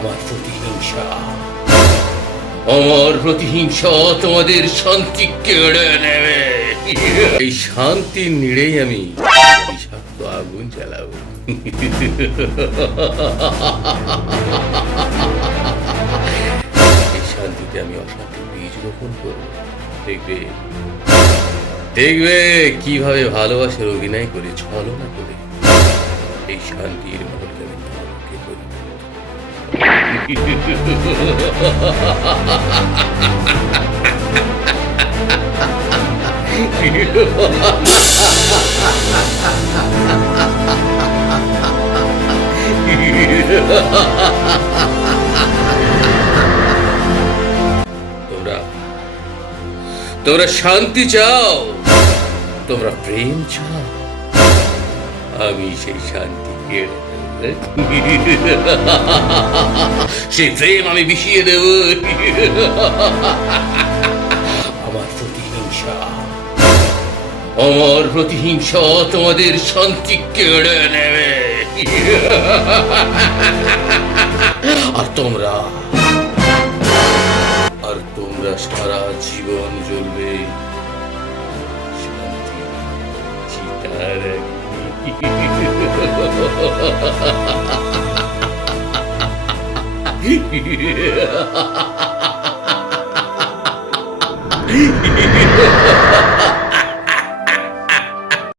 আমার প্রতিহিংসা, আমার প্রতিহিংসা তোমাদের শান্তি কেড়ে নেবে। এই শান্তির নিড়েই আমি বিষাক্ত আগুন জ্বালাবো। এই শান্তিতে আমি অশান্তির বীজ রোপণ করবো। দেখবে দেখবে কিভাবে ভালোবাসার অভিনয় করে, ছলনা করে এই শান্তির মহলকে আমি নরকে পরিণত তোমরা তোমরা শান্তি চাও, তোমরা প্রেম চাও, আমি সেই শান্তি কেড়ে সেই প্রেম আমি বিষিয়ে দেব। আমার প্রতিহিংসা, আমার প্রতিহিংসা তোমাদের শান্তি কেড়ে নেবে। আর তোমরা সারা জীবন জ্বলবে শান্তি চিতার আগ্নি।